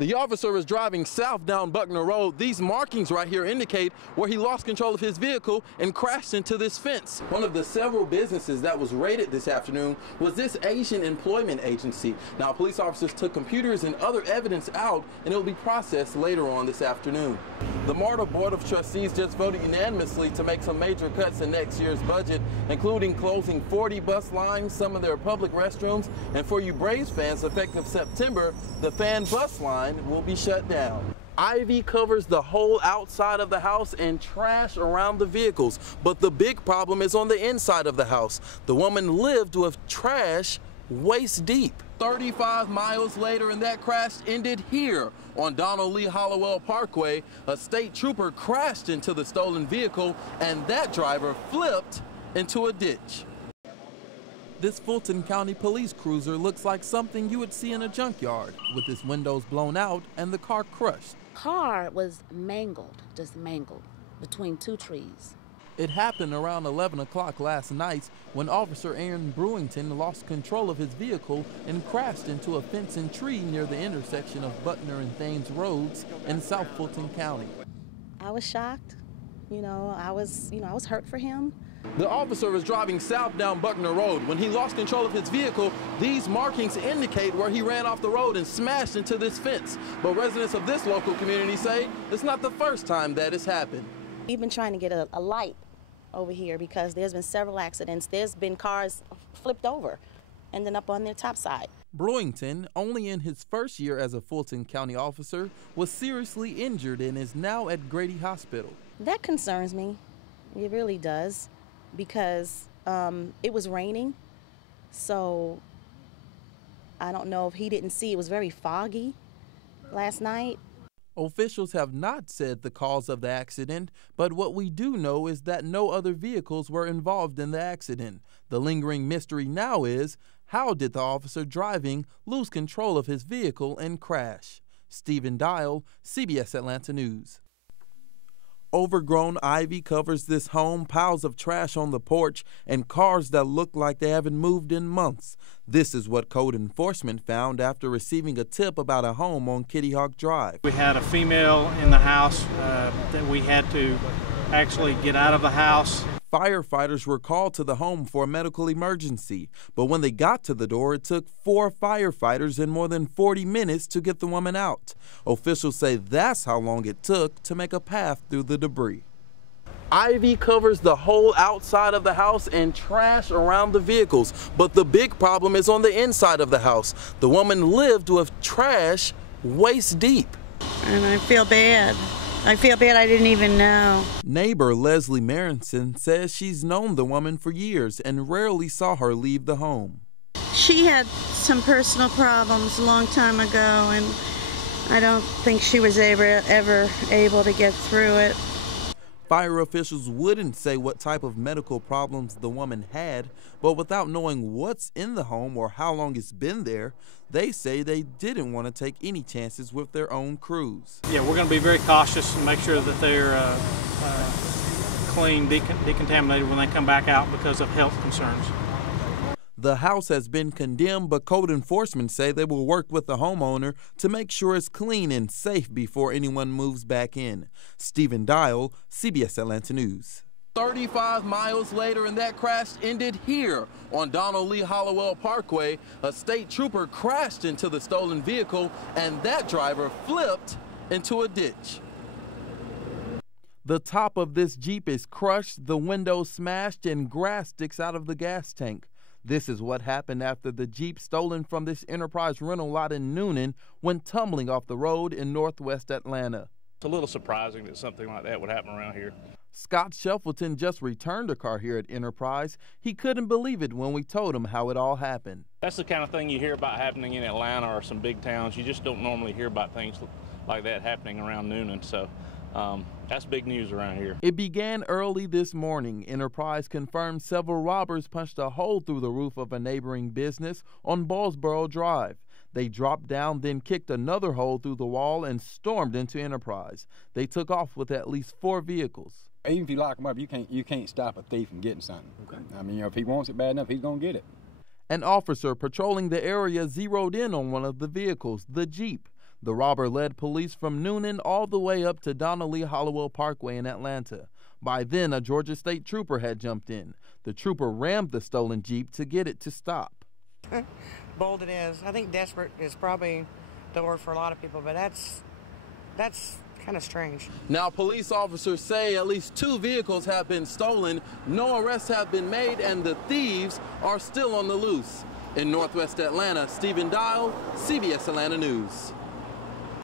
The officer was driving south down Buckner Road. These markings right here indicate where he lost control of his vehicle and crashed into this fence. One of the several businesses that was raided this afternoon was this Asian employment agency. Now, police officers took computers and other evidence out, and it will be processed later on this afternoon. The MARTA Board of Trustees just voted unanimously to make some major cuts in next year's budget, including closing 40 bus lines, some of their public restrooms, and for you Braves fans, effective September, the fan bus line will be shut down. Ivy covers the whole outside of the house and trash around the vehicles, but the big problem is on the inside of the house. The woman lived with trash waist deep. 35 miles later, and that crash ended here on Donald Lee Hollowell Parkway. A state trooper crashed into the stolen vehicle, and that driver flipped into a ditch. This Fulton County police cruiser looks like something you would see in a junkyard, with its windows blown out and the car crushed. Car was mangled, just mangled, between two trees. It happened around 11 o'clock last night when Officer Aaron Brewington lost control of his vehicle and crashed into a fence and tree near the intersection of Butner and Thames Roads in South Fulton County. I was shocked. I was hurt for him. The officer was driving south down Buckner Road. When he lost control of his vehicle, these markings indicate where he ran off the road and smashed into this fence. But residents of this local community say it's not the first time that has happened. We've been trying to get a light over here because there's been several accidents. There's been cars flipped over, ending up on their top side. Brewington, only in his first year as a Fulton County officer, was seriously injured and is now at Grady Hospital. That concerns me. It really does, because it was raining, so I don't know if he didn't see. It was very foggy last night. Officials have not said the cause of the accident, but what we do know is that no other vehicles were involved in the accident. The lingering mystery now is, how did the officer driving lose control of his vehicle and crash? Stephen Dial, CBS Atlanta News. Overgrown ivy covers this home, piles of trash on the porch, and cars that look like they haven't moved in months. This is what code enforcement found after receiving a tip about a home on Kitty Hawk Drive. We had a female in the house that we had to actually get out of the house. Firefighters were called to the home for a medical emergency, but when they got to the door, it took 4 firefighters and more than 40 minutes to get the woman out. Officials say that's how long it took to make a path through the debris. Ivy covers the whole outside of the house and trash around the vehicles, but the big problem is on the inside of the house. The woman lived with trash waist deep. And I feel bad. I didn't even know. Neighbor Leslie Marinson says she's known the woman for years and rarely saw her leave the home. She had some personal problems a long time ago, and I don't think she was ever able to get through it. Fire officials wouldn't say what type of medical problems the woman had, but without knowing what's in the home or how long it's been there, they say they didn't want to take any chances with their own crews. Yeah, we're going to be very cautious and make sure that they're clean, decontaminated when they come back out because of health concerns. The house has been condemned, but code enforcement say they will work with the homeowner to make sure it's clean and safe before anyone moves back in. Stephen Dial, CBS Atlanta News. 35 miles later, and that crash ended here on Donald Lee Hollowell Parkway. A state trooper crashed into the stolen vehicle, and that driver flipped into a ditch. The top of this Jeep is crushed, the window smashed, and grass sticks out of the gas tank. This is what happened after the Jeep stolen from this Enterprise rental lot in Noonan went tumbling off the road in northwest Atlanta. It's a little surprising that something like that would happen around here. Scott Shelfleton just returned a car here at Enterprise. He couldn't believe it when we told him how it all happened. That's the kind of thing you hear about happening in Atlanta or some big towns. You just don't normally hear about things like that happening around Noonan. So that's big news around here. It began early this morning. Enterprise confirmed several robbers punched a hole through the roof of a neighboring business on Ballsboro Drive. They dropped down, then kicked another hole through the wall and stormed into Enterprise. They took off with at least 4 vehicles. Even if you lock them up, you can't stop a thief from getting something. Okay. I mean, if he wants it bad enough, he's going to get it. An officer patrolling the area zeroed in on one of the vehicles, the Jeep. The robber led police from Noonan all the way up to Donnelly Hollowell Parkway in Atlanta. By then, a Georgia State trooper had jumped in. The trooper rammed the stolen Jeep to get it to stop. Bold it is. I think desperate is probably the word for a lot of people, but that's kind of strange. Now, police officers say at least 2 vehicles have been stolen, no arrests have been made, and the thieves are still on the loose. In Northwest Atlanta, Stephen Dial, CBS Atlanta News.